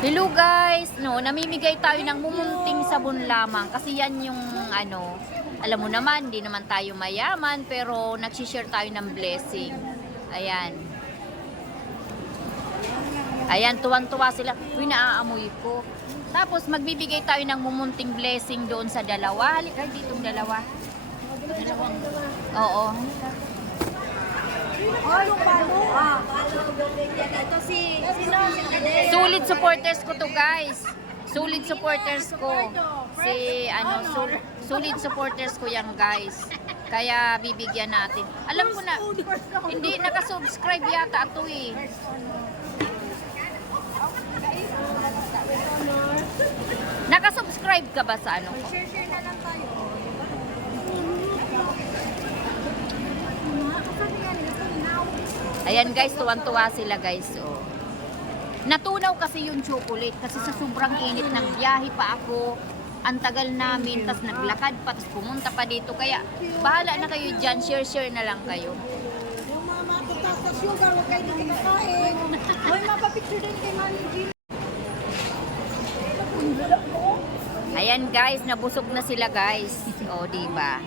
Hello guys, no, namimigay tayo ng mumunting sabon lamang kasi yan yung ano, alam mo naman, hindi naman tayo mayaman pero nagsishare tayo ng blessing. Ayan. Ayan, tuwan-tuwa sila. Uy, naaamoy ko. Tapos magbibigay tayo ng mumunting blessing doon sa dalawa. Halika ditong dalawa. Oo. Ito si Solid supporters ko to guys. Solid supporters ko. Si solid supporters ko yan guys. Kaya bibigyan natin. Alam ko na hindi naka-subscribe yata ito eh. Naka-subscribe ka ba sa ano ko? share na lang tayo. Ayan guys, tuwan-tuwa sila guys. Oh. Natunaw kasi yung chocolate kasi sa sobrang init ng biyahe pa ako. Ang tagal namin, tas naglakad pa, tas pumunta pa dito. Kaya bahala na kayo dyan, share na lang kayo. Yung mga matutas sa sugar, huwag kayo din kinakain. May mapapicture din kay Mami G. Ayan guys, nabusog na sila guys. O, diba?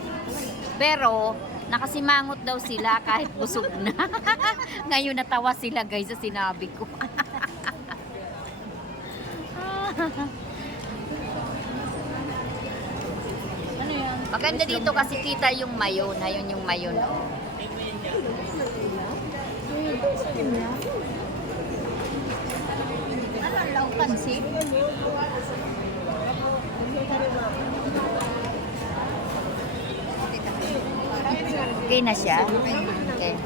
Pero, nakasimangot daw sila kahit busog na. Ngayon natawa sila guys sa sinabi ko. Maganda dito kasi kita yung mayon. Ayun yung mayon. Oh. Ano, lautan si? Okay na siya? Okay.